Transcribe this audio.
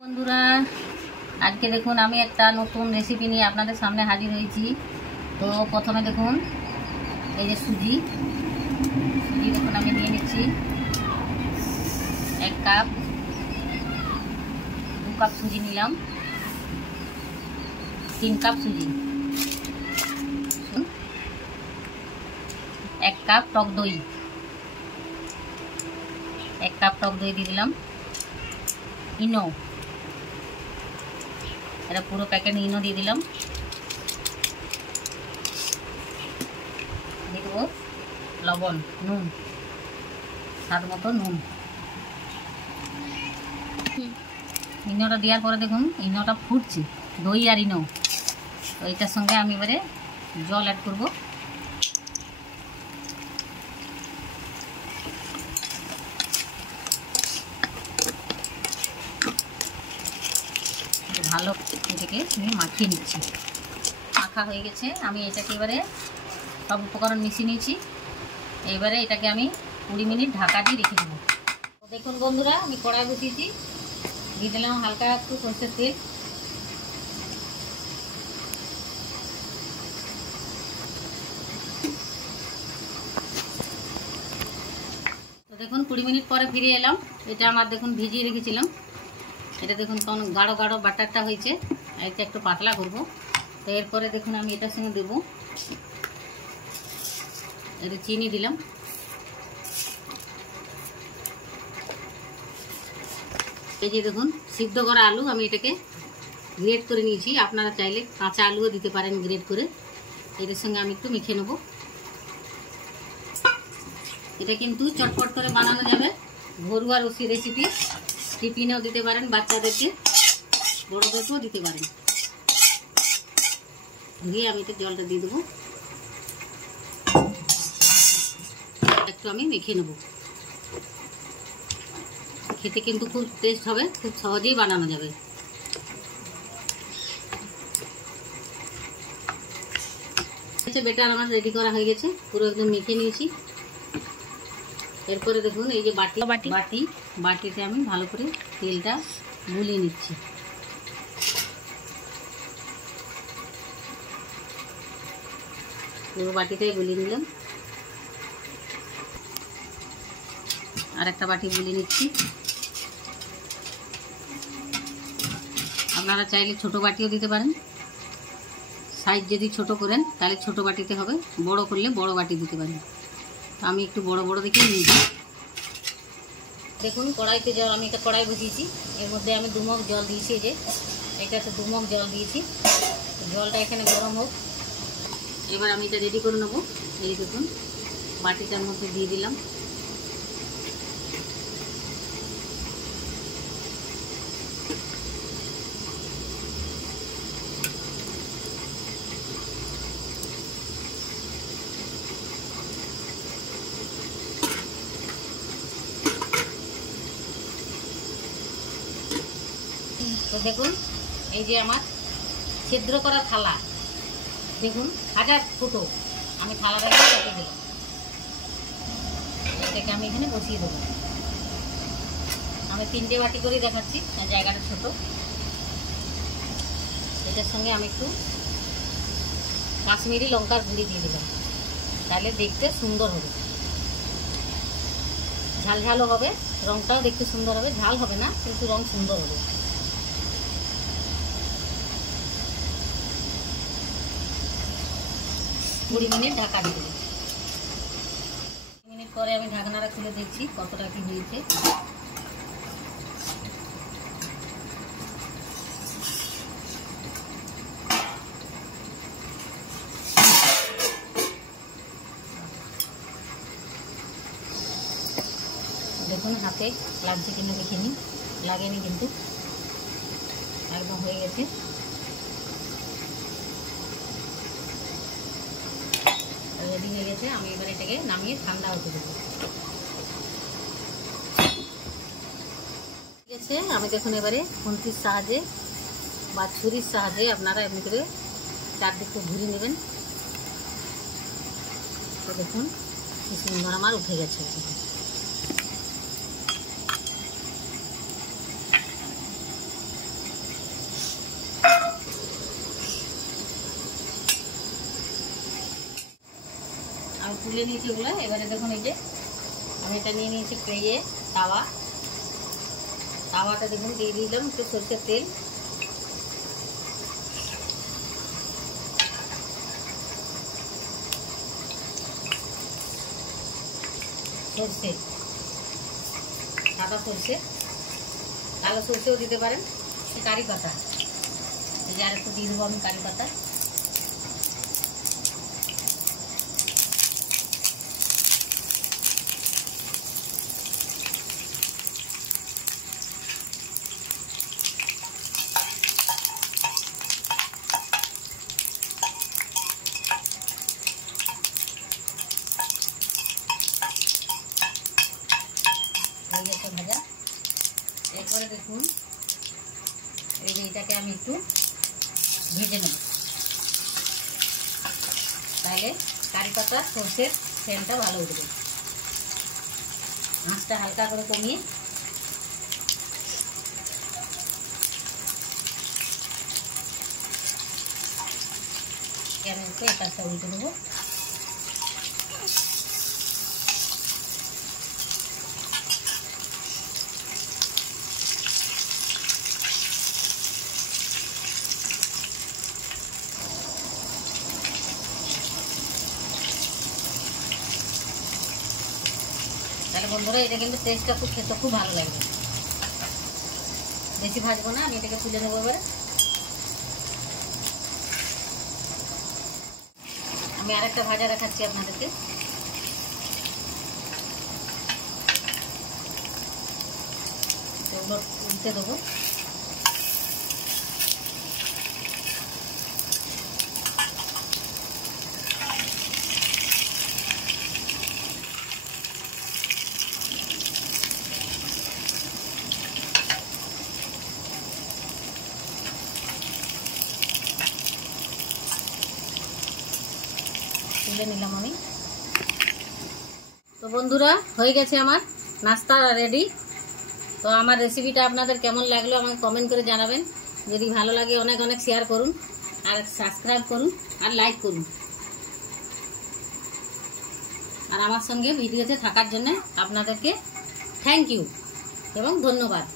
বন্ধুরা, আজকে দেখুন আমি একটা নতুন রেসিপি নিয়ে আপনাদের সামনে হাজির হয়েছি। তো প্রথমে দেখুন এই যে সুজি দেখুন আমি নিয়ে নিচ্ছি 1 কাপ, 2 কাপ সুজি নিলাম, 3 কাপ সুজি, 1 কাপ টক দই, 1 কাপ টক দই দিয়ে দিলাম, ইনো, এটা পুরো প্যাকেট ইনো দিয়ে দিলাম, দিয়ে দেবো লবণ, নুন, স্বাদ মতো নুন। ইনোটা দেওয়ার পরে দেখুন ইনোটা ফুটছে, দই আর ইনো। তো এটার সঙ্গে আমি এবারে জল অ্যাড করব। ভালো এটাকে আমি মাখিয়ে নিচ্ছি। মাখা হয়ে গেছে, আমি এটাকে এবারে সব উপকরণ মিশিয়ে নিয়েছি। এবারে এটাকে আমি 20 মিনিট ঢাকা দিয়ে রেখে দেবো। দেখুন বন্ধুরা, আমি কড়াই বসিয়েছি, দিয়ে দিলাম হালকা একটু সরষের তেল, তো দেখুন 20 মিনিট পরে ফিরে এলাম। এটা আমার দেখুন ভিজিয়ে রেখেছিলাম, এটা দেখুন কোন গাঢ় গাঢ় বাটারটা হয়েছে, এটা একটু পাতলা করব। তো এরপরে দেখুন আমি এটার সঙ্গে দেবো এটা চিনি দিলাম, এই যে দেখুন সিদ্ধ করা আলু আমি এটাকে গ্রেট করে নিয়েছি। আপনারা চাইলে কাঁচা আলুও দিতে পারেন গ্রেট করে। এটার সঙ্গে আমি একটু মেখে নেব। এটা কিন্তু চটপট করে বানানো যাবে, ঘরোয়া রেসিপি, টিফিনেও দিতে পারেন, বাচ্চাদেরকে, বড়দেরকেও দিতে পারেন। দিয়ে আমি তো জলটা দিয়ে দেবো, একটু আমি মেখে নেব। খেতে কিন্তু খুব টেস্ট হবে, খুব সহজেই বানানো যাবে। বেটার আমার রেডি করা হয়ে গেছে, পুরো একদম মেখে নিয়েছি। এরপরে দেখুন এই যে বাটিতে আমি ভালো করে তেলটা গুলিয়ে নিচ্ছি। পুরো বাটিটাই গুলিয়ে নিলাম, আর একটা বাটি গুলিয়ে নিচ্ছি। আপনারা চাইলে ছোট বাটিও দিতে পারেন, সাইজ যদি ছোট করেন তাহলে ছোট বাটিতে হবে, বড় করলে বড় বাটি দিতে পারেন। তো আমি একটু বড় বড় দেখে নিয়েছি। দেখুন কড়াইতে জল, আমি একটা কড়াই বসিয়েছি, এর মধ্যে আমি 2 মগ জল দিয়েছি। এই যে এটাতে 2 মগ জল দিয়েছি, জলটা এখানে গরম হোক। এবার আমি এটা রেডি করে নেবো। এই দেখুন বাটিটার মধ্যে দিয়ে দিলাম, তো দেখুন এই যে আমার ছিদ্র করা থালা, দেখুন 1000 ফুটো আমি থালাটাকে কেটে দিলাম। এটাকে আমি এখানে বসিয়ে দেবো। আমি 3টে বাটি করে দেখাচ্ছি, জায়গাটা ছোট। এটার সঙ্গে আমি একটু কাশ্মীরি লঙ্কার গুঁড়ি দিয়ে দিলাম, তাহলে দেখতে সুন্দর হবে, ঝাল ঝালও হবে, রঙটাও দেখতে সুন্দর হবে। ঝাল হবে না কিন্তু রং সুন্দর হবে। 20 মিনিট ঢাকা দিয়ে দেবো। 20 মিনিট পরে আমি ঢাকনাটা খুলে দেখছি কতটা কি হয়েছে। দেখুন হাতে লাগছে কিনা দেখে নিন, লাগেনি কিন্তু, একদম হয়ে গেছে। রেডি হয়ে গেছে, আমি এবার এটাকে নামিয়ে ঠান্ডা হতে দেবো। ঠিক আছে, আমি দেখুন এবারে খুন্তির সাহায্যে বা ছুরির সাহায্যে আপনারা এমনি করে চারদিকে ঘুরিয়ে নেবেন। তো দেখুন কি সুন্দর আমার উঠে গেছে। তুলে নিয়েছি ওগুলো। এবারে দেখুন এই যে আমি এটা নিয়ে নিয়েছি প্লেয়ে তাওয়াটা দেখুন দিয়ে দিলাম একটু সরষের তেল। সরষে, সাদা সরষে, কালো সরষেও দিতে পারেন। কারি পাতা, এই যে আর একটু দিয়ে দেবো আমি কারি পাতা। হয়ে গেছে ভাজা। এরপরে দেখুন এই যে এটাকে আমি একটু ভেজে নেব, তাহলে কারি পাতা সরষের সেন্টটা ভালো উঠবে। আঁচটা হালকা করে কমিয়ে আমি একটু এই কাজটা উল্টে দেবো। তাহলে বন্ধুরা এটা কিন্তু টেস্টটা খেতে খুব ভালো লাগবে। বেশি ভাজবো না, আমি এটাকে তুলে নেবো। এবারে আমি আরেকটা ভাজা দেখাচ্ছি আপনাদেরকে। উল্টে দেবো। তুলে নিলাম আমি। তো বন্ধুরা হয়ে গেছে আমার নাস্তা রেডি। তো আমার রেসিপিটা আপনাদের কেমন লাগলো আমাকে কমেন্ট করে জানাবেন। যদি ভালো লাগে অনেক অনেক শেয়ার করুন, আর সাবস্ক্রাইব করুন, আর লাইক করুন। আর আমার সঙ্গে ভিডিওতে থাকার জন্য আপনাদেরকে থ্যাংক ইউ এবং ধন্যবাদ।